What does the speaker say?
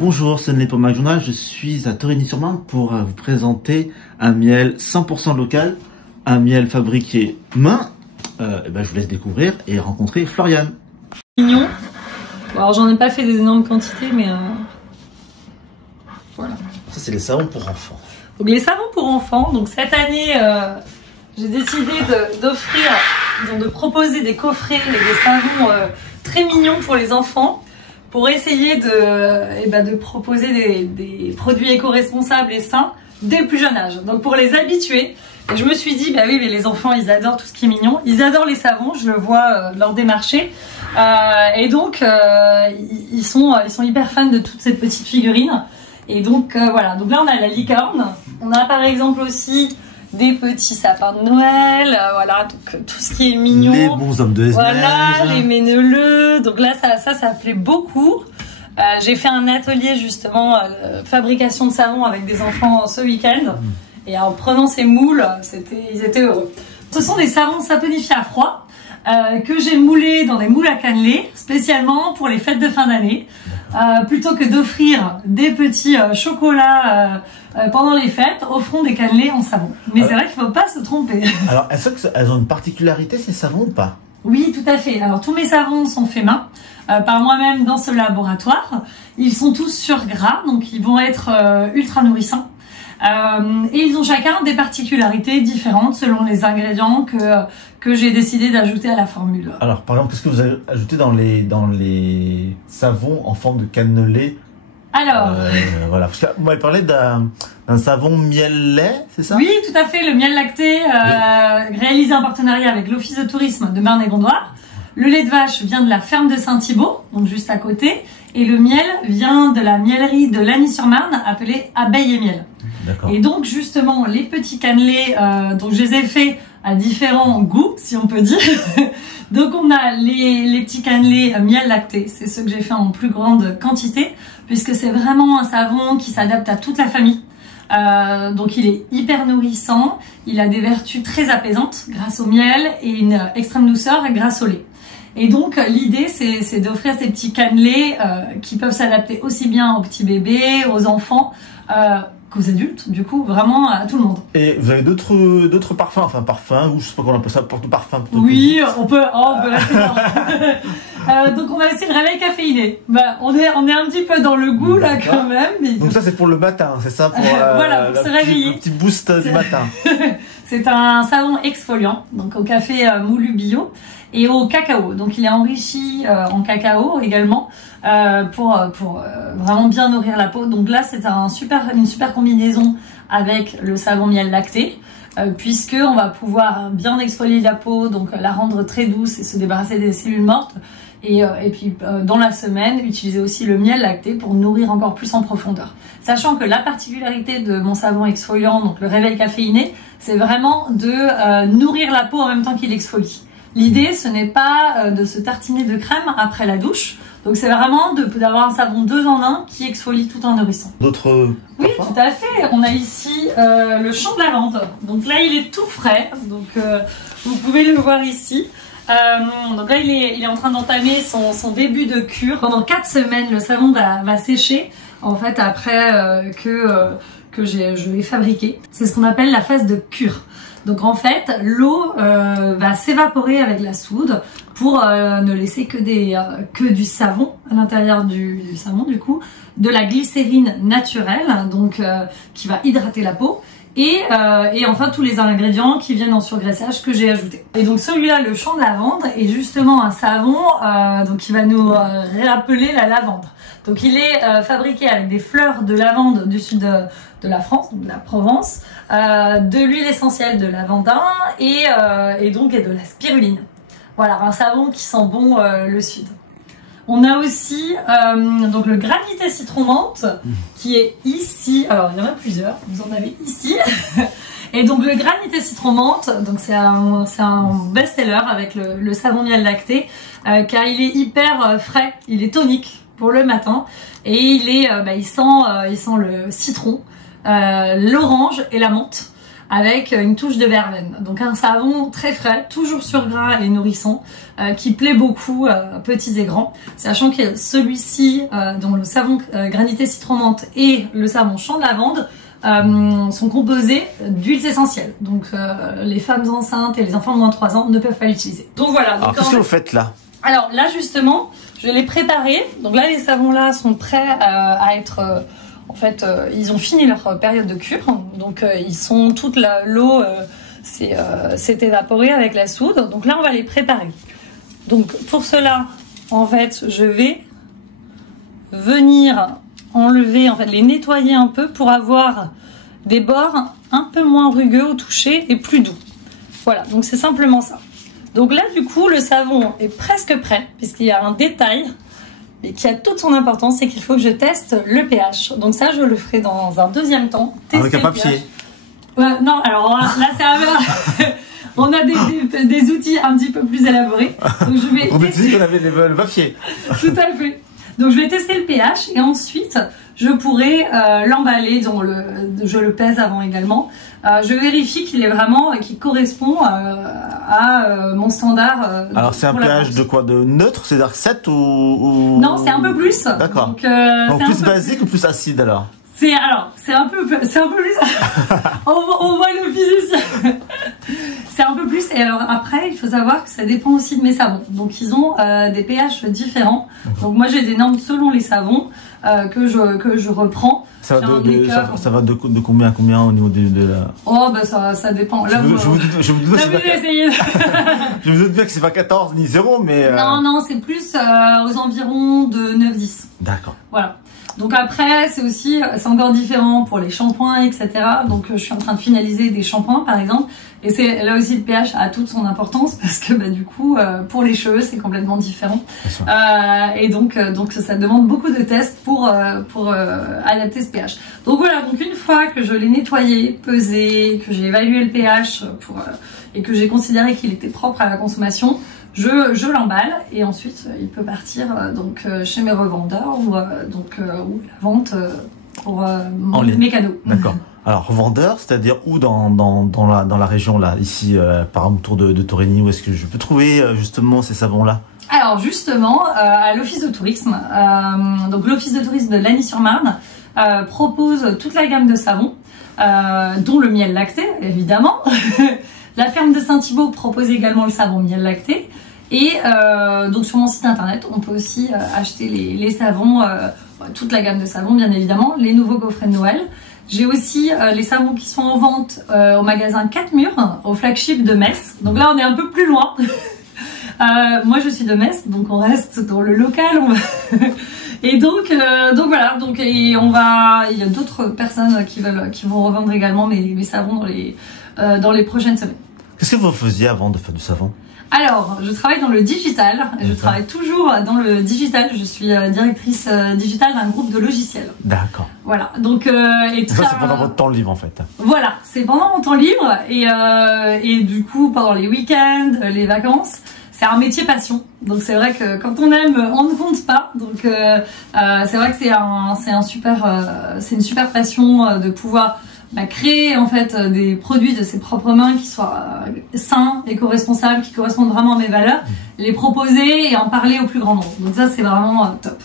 Bonjour, c'est Nelly pour Mac Journal. Je suis à Torigny-sur-Marne pour vous présenter un miel 100% local, un miel fabriqué main. Je vous laisse découvrir et rencontrer Floriane. Mignon. Bon, alors j'en ai pas fait des énormes quantités, mais voilà. Ça, c'est les savons pour enfants. Donc les savons pour enfants. Donc cette année, j'ai décidé d'offrir, de proposer des coffrets et des savons très mignons pour les enfants, pour essayer de proposer des produits éco-responsables et sains dès le plus jeune âge. Donc pour les habituer. Et je me suis dit, bah oui, mais les enfants, ils adorent tout ce qui est mignon. Ils adorent les savons, je le vois lors des marchés. Et donc, ils sont hyper fans de toutes ces petites figurines. Et donc, voilà. Donc là, on a la licorne. On a par exemple aussi des petits sapins de Noël. Voilà, donc tout ce qui est mignon. Les bonshommes de neige. Voilà, les méneleux. Donc là, ça plaît beaucoup. J'ai fait un atelier justement, fabrication de savons avec des enfants ce week-end. Et en prenant ces moules, ils étaient heureux. Ce sont des savons saponifiés à froid que j'ai moulés dans des moules à cannelés, spécialement pour les fêtes de fin d'année. Plutôt que d'offrir des petits chocolats pendant les fêtes, offrons des cannelés en savon. Mais c'est vrai qu'il ne faut pas se tromper. Alors, est-ce qu'elles ont une particularité, ces savons, ou pas? Oui, tout à fait. Alors, tous mes savons sont faits main par moi-même dans ce laboratoire. Ils sont tous sur gras, donc ils vont être ultra nourrissants. Et ils ont chacun des particularités différentes selon les ingrédients que j'ai décidé d'ajouter à la formule. Alors, par exemple, qu'est-ce que vous avez ajouté dans les savons en forme de cannelé? Alors, voilà, parce que vous m'avez parlé d'un savon miel-lait, c'est ça? Oui, tout à fait, le miel lacté réalisé en partenariat avec l'Office de tourisme de Marne-et-Gondoire. Le lait de vache vient de la ferme de Saint-Thibault, donc juste à côté, et le miel vient de la miellerie de Lagny-sur-Marne, appelée Abeille et Miel. Et donc justement, les petits cannelés, donc je les ai faits à différents goûts, si on peut dire. Donc on a les petits cannelés miel lacté, c'est ceux que j'ai fait en plus grande quantité, puisque c'est vraiment un savon qui s'adapte à toute la famille. Donc il est hyper nourrissant, il a des vertus très apaisantes grâce au miel et une extrême douceur grâce au lait. Et donc l'idée c'est d'offrir ces petits cannelés qui peuvent s'adapter aussi bien aux petits bébés, aux enfants, qu'aux adultes, du coup, vraiment à tout le monde. Et vous avez d'autres parfums, enfin parfums, ou je sais pas comment on appelle ça, porte-parfum. Oui, on peut rester dans. Donc on a aussi le réveil caféiné. Bah, on est un petit peu dans le goût là quand même. Mais... Donc ça c'est pour le matin, c'est ça, pour voilà, pour se réveiller. Le petit boost du matin. C'est un savon exfoliant, donc au café moulu bio et au cacao. Donc il est enrichi en cacao également pour vraiment bien nourrir la peau. Donc là c'est une super combinaison avec le savon miel lacté, puisque on va pouvoir bien exfolier la peau, donc la rendre très douce et se débarrasser des cellules mortes. Et puis dans la semaine, utiliser aussi le miel lacté pour nourrir encore plus en profondeur. Sachant que la particularité de mon savon exfoliant, donc le réveil caféiné, c'est vraiment de nourrir la peau en même temps qu'il exfolie. L'idée, ce n'est pas de se tartiner de crème après la douche. Donc c'est vraiment d'avoir un savon 2 en 1 qui exfolie tout en nourrissant. D'autres Oui, tout à fait. On a ici le champ de lavande. Donc là, il est tout frais. Donc vous pouvez le voir ici. Donc là, il est en train d'entamer son début de cure. Pendant 4 semaines, le savon va sécher. En fait, après que je l'ai fabriqué. C'est ce qu'on appelle la phase de cure. Donc en fait, l'eau va s'évaporer avec la soude pour ne laisser que du savon à l'intérieur du savon, du coup, de la glycérine naturelle, donc qui va hydrater la peau. Et enfin tous les ingrédients qui viennent en surgraissage que j'ai ajoutés. Et donc celui-là, le champ de lavande, est justement un savon donc qui va nous rappeler la lavande. Donc il est fabriqué avec des fleurs de lavande du sud de la France, donc de la Provence, de l'huile essentielle de lavandin et de la spiruline. Voilà, un savon qui sent bon le sud. On a aussi donc le granité citron menthe qui est ici. Alors il y en a plusieurs, vous en avez ici. Et donc le granité citron menthe, donc c'est un best-seller avec le savon miel lacté, car il est hyper frais, il est tonique pour le matin et il sent le citron, l'orange et la menthe. avec une touche de verveine. Donc un savon très frais, toujours sur gras et nourrissant, qui plaît beaucoup petits et grands. Sachant que celui-ci, dont le savon granité citron menthe et le savon champ de lavande, sont composés d'huiles essentielles. Donc les femmes enceintes et les enfants de moins de 3 ans ne peuvent pas l'utiliser. Donc voilà. Alors qu'est-ce que vous faites là? Alors là justement, je l'ai préparé. Donc là les savons là sont prêts à être... en fait, ils ont fini leur période de cure. Donc ils sont toute l'eau s'est évaporée avec la soude. Donc là on va les préparer. Donc pour cela, en fait, je vais venir enlever, en fait, les nettoyer un peu pour avoir des bords un peu moins rugueux au toucher et plus doux. Voilà, donc c'est simplement ça. Donc là, du coup, le savon est presque prêt, puisqu'il y a un détail, mais qui a toute son importance, c'est qu'il faut que je teste le pH. Donc ça, je le ferai dans un deuxième temps. Avec un papier. Non, alors là, c'est un... On a des outils un petit peu plus élaborés. Donc je vais on me dit qu'on avait le papier. Tout à fait. Donc je vais tester le pH et ensuite je pourrai l'emballer. Je le pèse avant également. Je vérifie qu'il est vraiment, qu'il correspond à mon standard. Alors c'est un pH de quoi? De neutre, c'est-à-dire 7 ou... Non, c'est un peu plus. D'accord. Donc plus basique ou plus acide alors? C'est un peu plus. on voit le physicien. C'est un peu plus. Et alors après, il faut savoir que ça dépend aussi de mes savons. Donc ils ont des pH différents. Donc moi j'ai des normes selon les savons que je reprends. Ça va de combien à combien au niveau de la... Oh bah ça dépend. Là, je vous doute bien que c'est pas 14 ni 0, mais... Non, c'est plus aux environs de 9-10. D'accord. Voilà. Donc après, c'est encore différent pour les shampoings, etc. Donc je suis en train de finaliser des shampoings par exemple. Et c'est là aussi le pH a toute son importance parce que du coup, pour les cheveux, c'est complètement différent. Et donc ça demande beaucoup de tests pour adapter ce pH. Donc voilà, donc une fois que je l'ai nettoyé, pesé, que j'ai évalué le pH et que j'ai considéré qu'il était propre à la consommation, je l'emballe et ensuite il peut partir chez mes revendeurs ou la vente pour mes canaux. D'accord. Alors revendeur, c'est-à-dire où dans la région là, ici par exemple autour de Torigny, où est-ce que je peux trouver justement ces savons là? Alors justement à l'office de tourisme, donc l'office de tourisme de Lagny-sur-Marne propose toute la gamme de savons, dont le miel lacté évidemment. La ferme de Saint-Thibault propose également le savon miel lacté. Et donc sur mon site internet, on peut aussi acheter les savons, toute la gamme de savons bien évidemment, les nouveaux coffrets de Noël. J'ai aussi les savons qui sont en vente au magasin 4 Murs, au flagship de Metz. Donc là on est un peu plus loin. Moi je suis de Metz, donc on reste dans le local. Et donc voilà, il y a d'autres personnes qui vont revendre également mes savons dans les prochaines semaines. Qu'est-ce que vous faisiez avant de faire du savon? Alors, je travaille dans le digital, et je travaille toujours dans le digital. Je suis directrice digitale d'un groupe de logiciels. D'accord. Voilà, donc... ça, c'est pendant votre temps libre en fait. Voilà, c'est pendant mon temps libre, et du coup, pendant les week-ends, les vacances, c'est un métier passion. Donc c'est vrai que quand on aime, on ne compte pas. Donc c'est vrai que c'est une super passion de pouvoir... créer en fait des produits de ses propres mains qui soient sains, éco-responsables, qui correspondent vraiment à mes valeurs, les proposer et en parler au plus grand nombre. Donc ça c'est vraiment top.